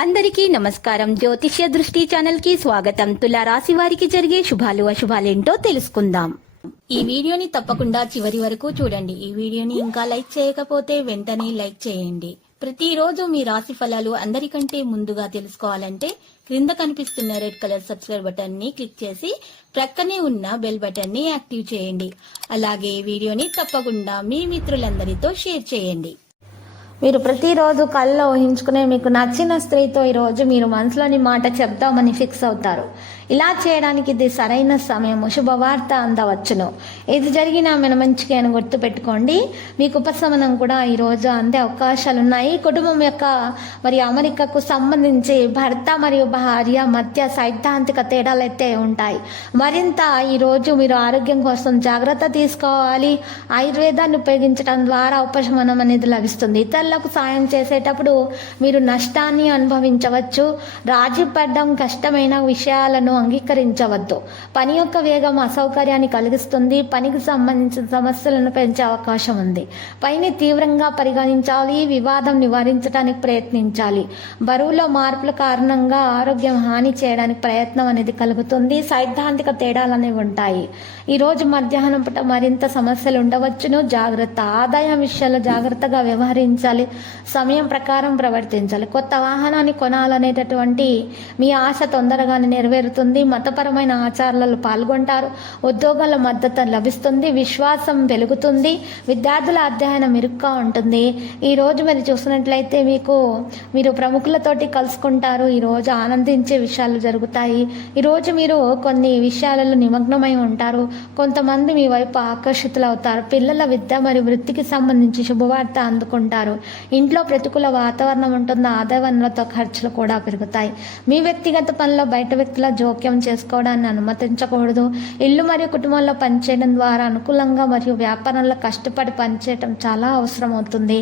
అందరికీ నమస్కారం. జ్యోతిష్య దృష్టి ఛానల్ కి స్వాగతం. తులా రాశి వారికి జరిగే శుభాలు అశుభాలేంటో తెలుసుకుందాం. ఈ వీడియోని తప్పకుండా చివరి వరకు చూడండి. ఈ వీడియోని ఇంకా లైక్ చేయకపోతే వెంటనే లైక్ చేయండి. ప్రతిరోజు మీ రాశి ఫలాలు అందరికంటే ముందుగా తెలుసుకోవాలంటే క్రింద కనిపిస్తున్న రెడ్ కలర్ సబ్స్క్రైబ్ బటన్ ని క్లిక్ చేసి ప్రక్కనే ఉన్న బెల్ బటన్ ని యాక్టివ్ చేయండి. అలాగే వీడియోని తప్పకుండా మీ మిత్రులందరితో షేర్ చేయండి. మీరు ప్రతిరోజు కళ్ళలో ఊహించుకునే మీకు నచ్చిన స్త్రీతో ఈరోజు మీరు మనసులోని మాట చెప్దామని ఫిక్స్ అవుతారు. ఇలా చేయడానికి ఇది సరైన సమయం. శుభవార్త అందవచ్చును. ఇది జరిగినా మన మంచిగా అని గుర్తుపెట్టుకోండి. మీకు ఉపశమనం కూడా ఈరోజు అందే అవకాశాలున్నాయి. కుటుంబం యొక్క అమరికకు సంబంధించి భర్త మరియు భార్య మధ్య సైద్ధాంతిక తేడాలు అయితే ఉంటాయి. మరింత ఈరోజు మీరు ఆరోగ్యం కోసం జాగ్రత్త తీసుకోవాలి. ఆయుర్వేదాన్ని ఉపయోగించడం ద్వారా ఉపశమనం అనేది లభిస్తుంది. ఇతరులకు సాయం చేసేటప్పుడు మీరు నష్టాన్ని అనుభవించవచ్చు. రాజీ పడడం కష్టమైన విషయాలను అంగీకరించవద్దు. పని యొక్క వేగం అసౌకర్యాన్ని కలిగిస్తుంది. పనికి సంబంధించిన సమస్యలను పెంచే అవకాశం ఉంది. పనిని తీవ్రంగా పరిగణించాలి. వివాదం నివారించడానికి ప్రయత్నించాలి. బరువులో మార్పుల కారణంగా ఆరోగ్యం హాని చేయడానికి ప్రయత్నం అనేది కలుగుతుంది. సైద్ధాంతిక తేడాలు అనేవి ఉంటాయి. ఈరోజు మధ్యాహ్నం పూట మరింత సమస్యలు ఉండవచ్చును. జాగ్రత్త. ఆదాయం విషయాల్లో జాగ్రత్తగా వ్యవహరించాలి. సమయం ప్రకారం ప్రవర్తించాలి. కొత్త వాహనాన్ని కొనాలనేటటువంటి మీ ఆశ తొందరగానే నెరవేరుతుంది. మతపరమైన ఆచారాలలో పాల్గొంటారు. ఉద్యోగాల మద్దతు లభిస్తుంది. విశ్వాసం పెరుగుతుంది. విద్యార్థుల అధ్యయనం మెరుగ్గా ఉంటుంది. ఈ రోజు మీరు చూసినట్లయితే మీరు ప్రముఖులతోటి కలుసుకుంటారు. ఈ రోజు ఆనందించే విషయాలు జరుగుతాయి. ఈ రోజు మీరు కొన్ని విషయాలలో నిమగ్నమై ఉంటారు. కొంతమంది మీ వైపు ఆకర్షితులవుతారు. పిల్లల విద్య మరియు వృత్తికి సంబంధించి శుభవార్త అందుకుంటారు. ఇంట్లో ప్రతికూల వాతావరణం ఉంటుంది. ఆదాయ వనరులతో ఖర్చులు కూడా పెరుగుతాయి. మీ వ్యక్తిగత పనిలో బయట వ్యక్తుల జోక్యం చేసుకోవడాన్ని అనుమతించకూడదు. ఇల్లు మరియు కుటుంబంలో పనిచేయడం ద్వారా అనుకూలంగా మరియు వ్యాపారంలో కష్టపడి పనిచేయడం చాలా అవసరం అవుతుంది.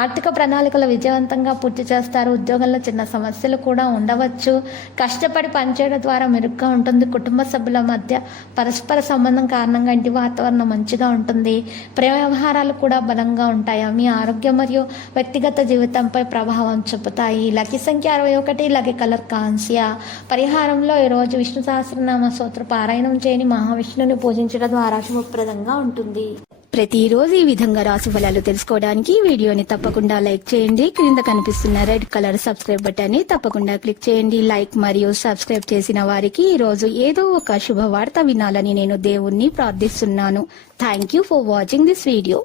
ఆర్థిక ప్రణాళికలు విజయవంతంగా పూర్తి చేస్తారు. ఉద్యోగంలో చిన్న సమస్యలు కూడా ఉండవచ్చు. కష్టపడి పనిచేయడం ద్వారా మెరుగ్గా ఉంటుంది. కుటుంబ సభ్యుల మధ్య పరస్పర సంబంధం కారణంగా ఇంటి వాతావరణం మంచిగా ఉంటుంది. ప్రేమ వ్యవహారాలు కూడా బలంగా ఉంటాయి. మీ ఆరోగ్యం మరియు వ్యక్తిగత జీవితంపై ప్రభావం చూపుతాయి. లక్కీ సంఖ్య 61. లక్కీ కలర్ కాంస్య. పరిహారంలో ఈరోజు విష్ణు సహస్రనామ స్తోత్ర పారాయణం చేయని మహావిష్ణుని పూజించడం ద్వారా శుభప్రదంగా ఉంటుంది. ప్రతిరోజు ఈ విధంగా రాశి ఫలాలు తెలుసుకోవడానికి వీడియోని తప్పకుండా లైక్ చేయండి. క్రింద కనిపిస్తున్న రెడ్ కలర్ సబ్స్క్రైబ్ బటన్ ని తప్పకుండా క్లిక్ చేయండి. లైక్ మరియు సబ్స్క్రైబ్ చేసిన వారికి ఈ రోజు ఏదో ఒక శుభవార్త వినాలని నేను దేవుణ్ణి ప్రార్థిస్తున్నాను. Thank you for watching this video.